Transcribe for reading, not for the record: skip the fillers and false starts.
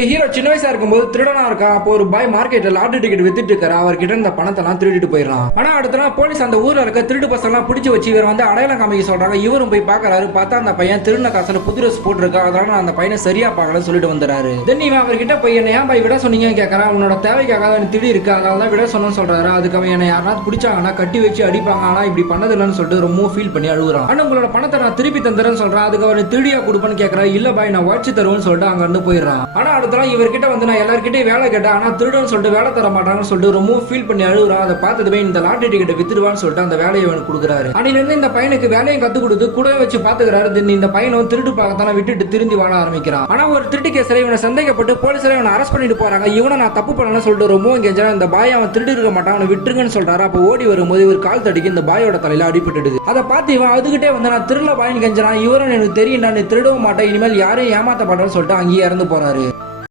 Hero சின்ன வயசா இருக்கும்போது திருடனா இருக்கா. அப்போ ஒரு பாய் மார்க்கெட்ல லாட்டரி டிக்கெட் வித்துட்டு இருக்காரு. அவர்கிட்ட இந்த பணத்தை எல்லாம் திருடிட்டு போயிடறான். ஆனா அடுத்த நாள் போலீஸ் அந்த ஊர்ல இருக்க திருட்டு பசங்க எல்லாம் பிடிச்சு வச்சு இவர் வந்து அடையாளம் காமிக்க சொல்றாங்க. இவரும் போய் பாக்குறாரு. பார்த்தா அந்த பையன் திருடின காசுல புது ட்ரெஸ் போட்டுருக்கா. அதனால நான் அந்த பையனை சரியா பார்க்கலன்னு சொல்லிட்டு வந்துறாரு. தென் இவன் அவர்கிட்ட போய் என்ன ஏன் பாய் விட சொன்னீங்கன்னு கேட்கறான். உன்னோட தேவைக்காக எனக்கு திடீர் இருக்கு, அதனால தான் விட சொன்னு சொல்றாரு. அதுக்கு அவன் என்ன யாராவது பிடிச்சாங்கன்னா கட்டி வச்சு அடிப்பாங்க, ஆனா இப்படி பண்ணது இல்லைன்னு சொல்லிட்டு ரொம்ப ஃபீல் பண்ணி அழுகுறான். ஆனா உங்களோட பணத்தை நான் திருப்பி தந்துறேன்னு சொல்றான். அதுக்கு அவன் திருடியா கொடுப்பேன்னு கேட்கறான். இல்ல பாய் நான் உடச்சு தருவேன்னு சொல்லிட்டு அங்க இருந்து போயிடுறான். ஆனா அடுத்த நாள் இவர்கிட்ட வந்து நான் எல்லார்கிட்டயும் வேலை கேட்டேன், ஆனா திருடன்னு சொல்லிட்டு வேலை தர மாட்டாங்கன்னு சொல்லிட்டு ரொம்ப ஃபீல் பண்ணி அழுகுறான். அதை பார்த்ததுமே இந்த லாட்டரி டிக்கெட் வித்துடுவான்னு சொல்லிட்டு அந்த வேலையை அவனுக்கு கொடுக்குறாரு. அன்னில இருந்து இந்த பையனுக்கு வேலையை கத்து கொடுத்து கூட வச்சு பாத்துக்கிறாரு. இந்த பையனும் திருட்டு பார்க்கத்தான விட்டுட்டு திரும்பி வாழ ஆரம்பிக்கிறான். ஆனா ஒரு திருட்டு கேஸ்ல இவனை சந்தேகப்பட்டு போலீஸ்ல இவனை அரெஸ்ட் பண்ணிட்டு போறாங்க. இவனை நான் தப்பு பண்ணலன்னு சொல்லிட்டு ரொம்ப கெஞ்சா இந்த பாய் அவன் திருடி இருக்க மாட்டான், அவனை விட்டுருங்கன்னு சொல்றாரு. அப்போ ஓடி வரும்போது இவர் கால் தடிக்கு இந்த பாயோட தலையில அடிபட்டுடுது. அதை பார்த்து இவன் அதுகிட்டே வந்து நான் திருட பாயின்னு கெஞ்சான். இவரும் எனக்கு தெரியும், நான் திருடவும் மாட்டேன், இனிமேல் யாரையும் ஏமாத்த மாட்டேன்னு சொல்லிட்டு அங்கேயே இறந்து போறாரு.